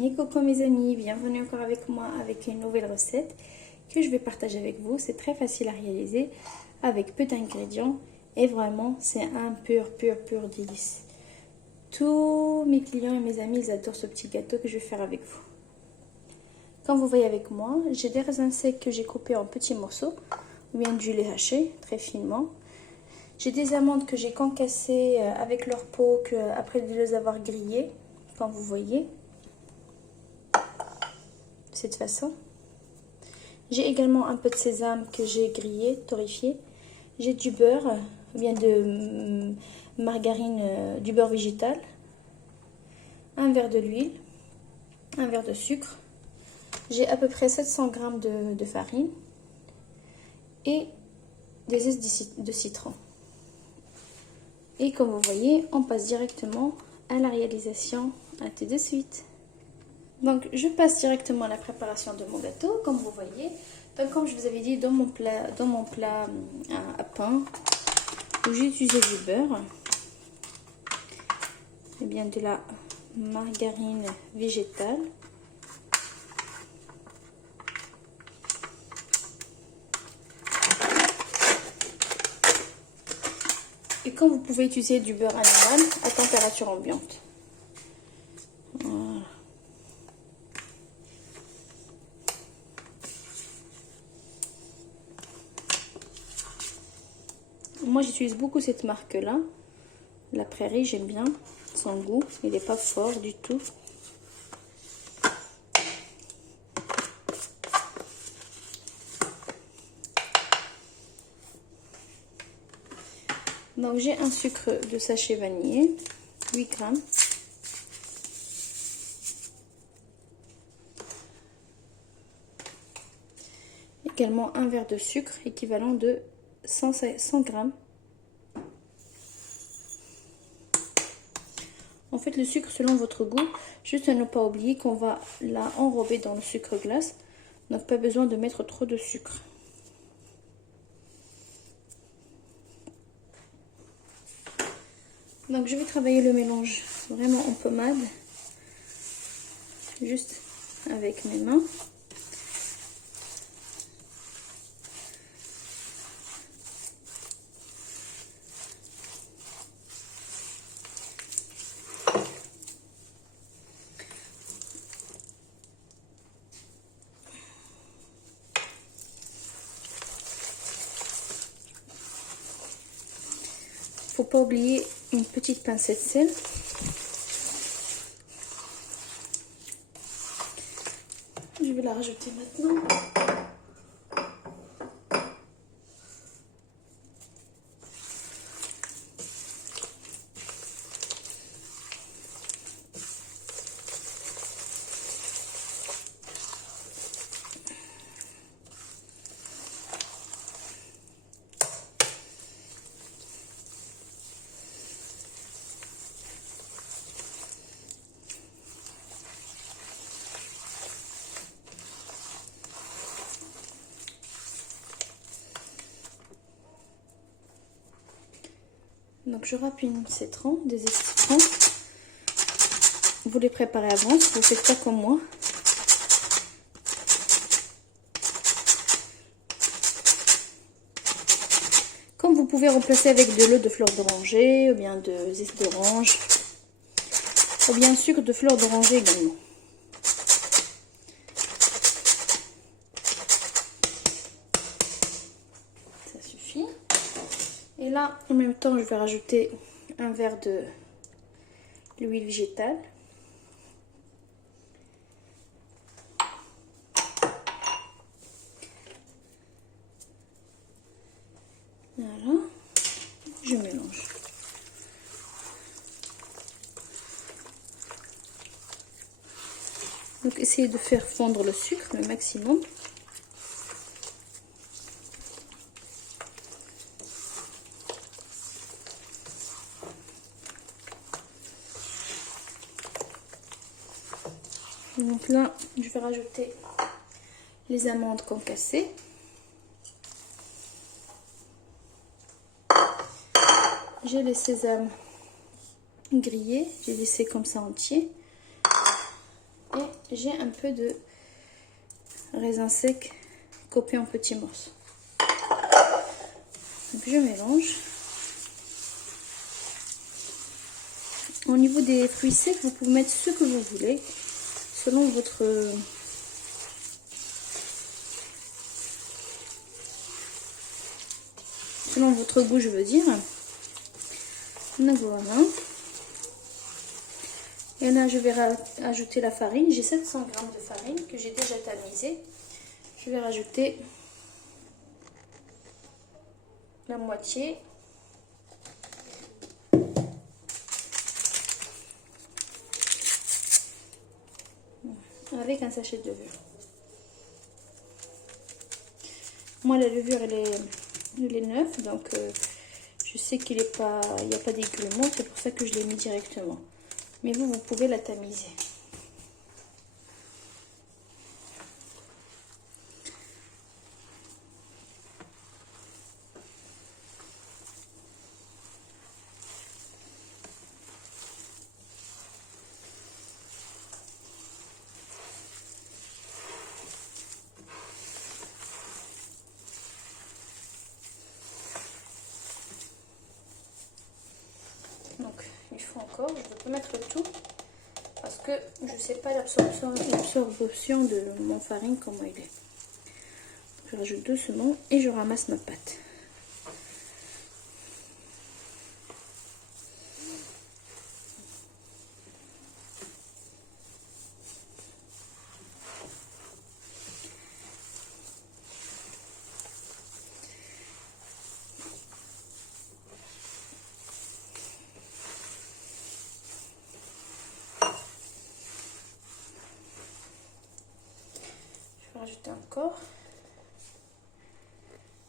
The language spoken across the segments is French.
Et coucou mes amis, bienvenue encore avec moi avec une nouvelle recette que je vais partager avec vous. C'est très facile à réaliser avec peu d'ingrédients et vraiment c'est un pur délice. Tous mes clients et mes amis ils adorent ce petit gâteau que je vais faire avec vous. Comme vous voyez avec moi, j'ai des raisins secs que j'ai coupés en petits morceaux ou bien du lait haché très finement. J'ai des amandes que j'ai concassées avec leur peau après de les avoir grillées, comme vous voyez. De cette façon. J'ai également un peu de sésame que j'ai grillé, torréfié. J'ai du beurre, bien de margarine, du beurre végétal. Un verre de l'huile, un verre de sucre. J'ai à peu près 700 g de farine et des zestes de citron. Et comme vous voyez, on passe directement à la réalisation. À tout de suite. Donc, je passe directement à la préparation de mon gâteau, comme vous voyez. Donc, comme je vous avais dit, dans mon plat à pain, où j'ai utilisé du beurre, et bien de la margarine végétale. Et comme vous pouvez utiliser du beurre animal à température ambiante. Voilà. Moi j'utilise beaucoup cette marque là, la Prairie, j'aime bien son goût, il n'est pas fort du tout. Donc j'ai un sucre de sachet vanillé, 8 g. Également un verre de sucre équivalent de 100 g. En fait le sucre selon votre goût, juste à ne pas oublier qu'on va la enrober dans le sucre glace, donc pas besoin de mettre trop de sucre. Donc je vais travailler le mélange vraiment en pommade, juste avec mes mains. Faut pas oublier une petite pincée de sel. Je vais la rajouter maintenant. Donc je râpe une citron, des citrons. Vous les préparez avant, vous ne faites pas comme moi. Comme vous pouvez remplacer avec de l'eau de fleur d'oranger, ou bien de zeste d'orange, ou bien sucre de fleur d'oranger également. Ça suffit. Et là, en même temps, je vais rajouter un verre de l'huile végétale. Voilà, je mélange. Donc essayez de faire fondre le sucre le maximum. Donc là, je vais rajouter les amandes concassées. J'ai les sésames grillés, j'ai laissé comme ça entier. Et j'ai un peu de raisin sec coupé en petits morceaux. Donc je mélange. Au niveau des fruits secs, vous pouvez mettre ce que vous voulez, selon votre goût, je veux dire. Donc voilà. Et là, je vais ajouter la farine. J'ai 700 g de farine que j'ai déjà tamisée. Je vais rajouter la moitié. Avec un sachet de levure. Moi, la levure, elle est neuve, donc je sais qu'il n'y a pas d'aigoulement, c'est pour ça que je l'ai mis directement. Mais vous pouvez la tamiser. Donc, il faut encore, je ne peux pas mettre tout parce que je ne sais pas l'absorption de mon farine, comment il est. Je rajoute doucement et je ramasse ma pâte. Rajouter encore,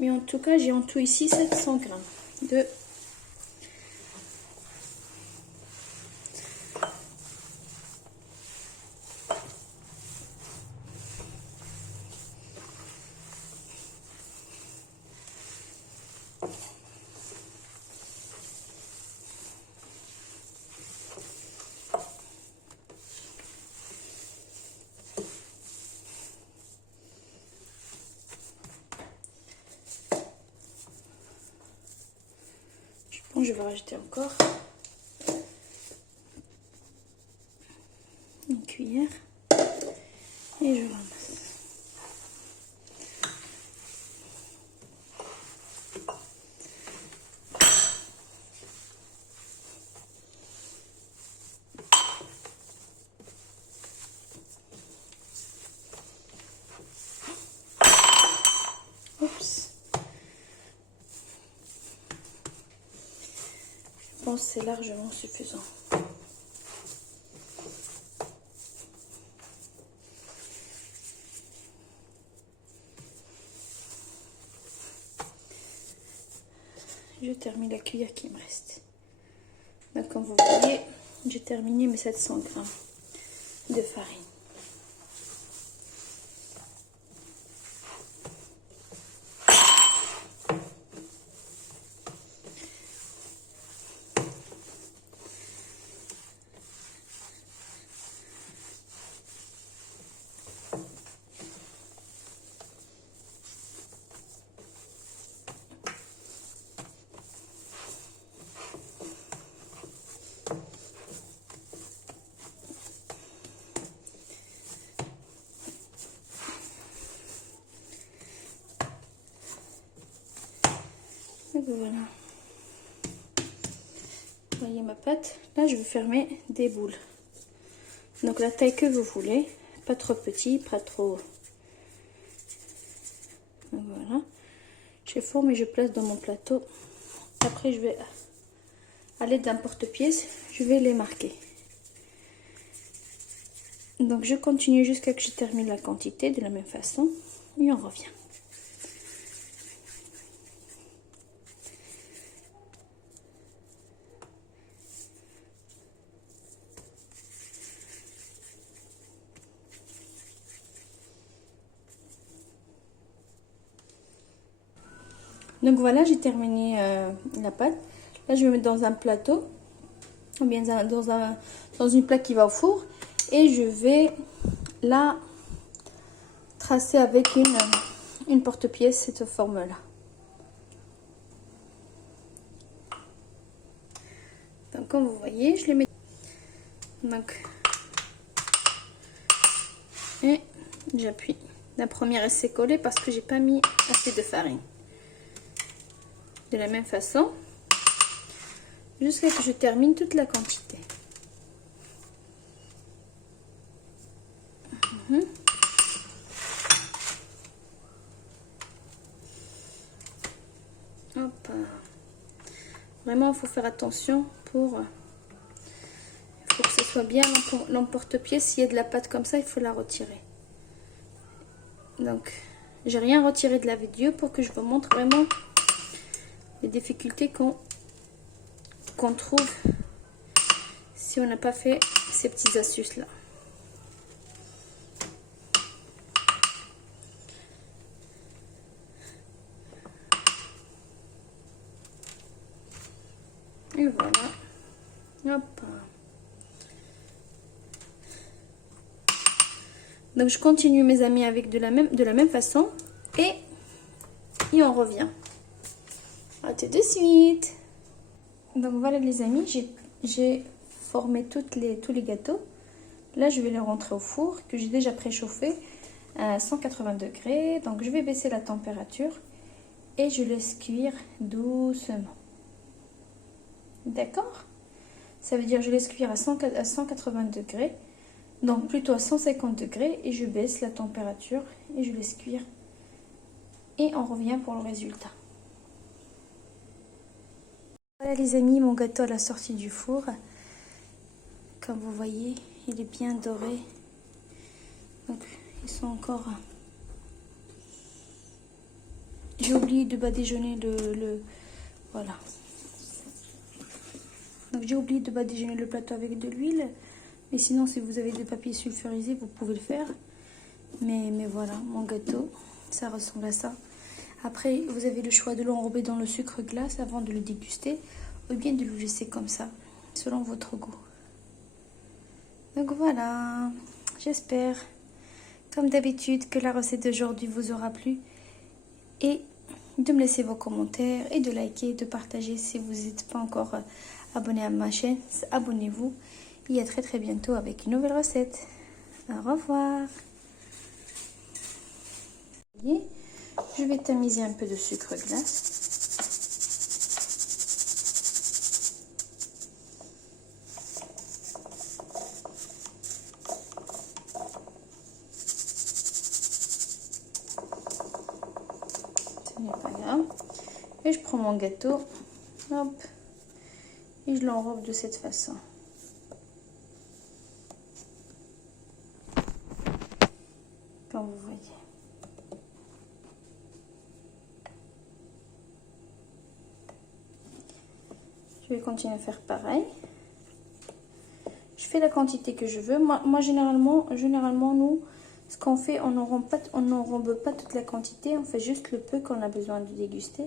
mais en tout cas j'ai en tout ici 700 g de je vais rajouter encore une cuillère et je ramasse. Oups. Je pense que c'est largement suffisant. Je termine la cuillère qui me reste. Donc comme vous voyez, j'ai terminé mes 700 g de farine. Et voilà. Vous voyez ma pâte. Là, je vais fermer des boules. Donc la taille que vous voulez. Pas trop petit, pas trop... Donc, voilà. Je forme et je place dans mon plateau. Après, je vais, à l'aide d'un porte-pièce, je vais les marquer. Donc je continue jusqu'à ce que je termine la quantité de la même façon. Et on revient. Donc voilà, j'ai terminé la pâte. Là, je vais mettre dans un plateau, ou bien dans une plaque qui va au four. Et je vais la tracer avec une porte-pièce, cette forme-là. Donc comme vous voyez, je les mets. Donc, et j'appuie. La première, elle s'est collée parce que j'ai pas mis assez de farine. De la même façon, jusqu'à ce que je termine toute la quantité. Hop. Vraiment, il faut faire attention pour que ce soit bien l'emporte-pièce. S'il y a de la pâte comme ça, il faut la retirer. Donc, j'ai rien retiré de la vidéo pour que je vous montre vraiment les difficultés qu'on trouve si on n'a pas fait ces petites astuces là. Et voilà. Hop. Donc je continue mes amis avec de la même façon et on revient. À tout de suite. Donc voilà les amis, j'ai formé tous les gâteaux. Là je vais les rentrer au four que j'ai déjà préchauffé à 180 degrés. Donc je vais baisser la température et je laisse cuire doucement. D'accord? Ça veut dire je laisse cuire à 180 degrés. Donc plutôt à 150 degrés et je baisse la température et je laisse cuire. Et on revient pour le résultat. Voilà les amis, mon gâteau à la sortie du four. Comme vous voyez, il est bien doré. Donc ils sont encore... J'ai oublié de badigeonner Voilà. Donc j'ai oublié de badigeonner le plateau avec de l'huile. Mais sinon, si vous avez des papiers sulfurisés, vous pouvez le faire. Mais voilà, mon gâteau, ça ressemble à ça. Après, vous avez le choix de l'enrober dans le sucre glace avant de le déguster. Ou bien de le laisser comme ça, selon votre goût. Donc voilà, j'espère, comme d'habitude, que la recette d'aujourd'hui vous aura plu. Et de me laisser vos commentaires et de liker, de partager si vous n'êtes pas encore abonné à ma chaîne. Abonnez-vous. Et à très bientôt avec une nouvelle recette. Au revoir. Je vais tamiser un peu de sucre glace. Ce n'est pas grave. Et je prends mon gâteau. Hop. Et je l'enrobe de cette façon. Comme vous voyez. Je vais continuer à faire pareil. Je fais la quantité que je veux. Moi généralement nous, ce qu'on fait, on n'enrobe pas toute la quantité. On fait juste le peu qu'on a besoin de déguster.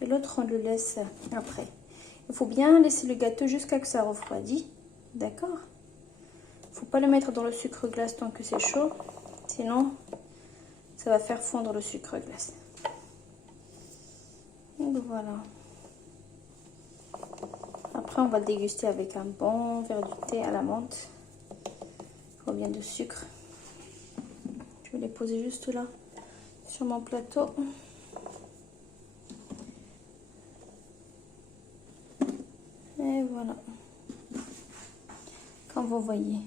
Et l'autre, on le laisse après. Il faut bien laisser le gâteau jusqu'à ce que ça refroidit. D'accord? Il ne faut pas le mettre dans le sucre glace tant que c'est chaud. Sinon, ça va faire fondre le sucre glace. Donc voilà. Après, on va le déguster avec un bon verre de thé à la menthe. Ou bien de sucre. Je vais les poser juste là, sur mon plateau. Et voilà. Comme vous voyez.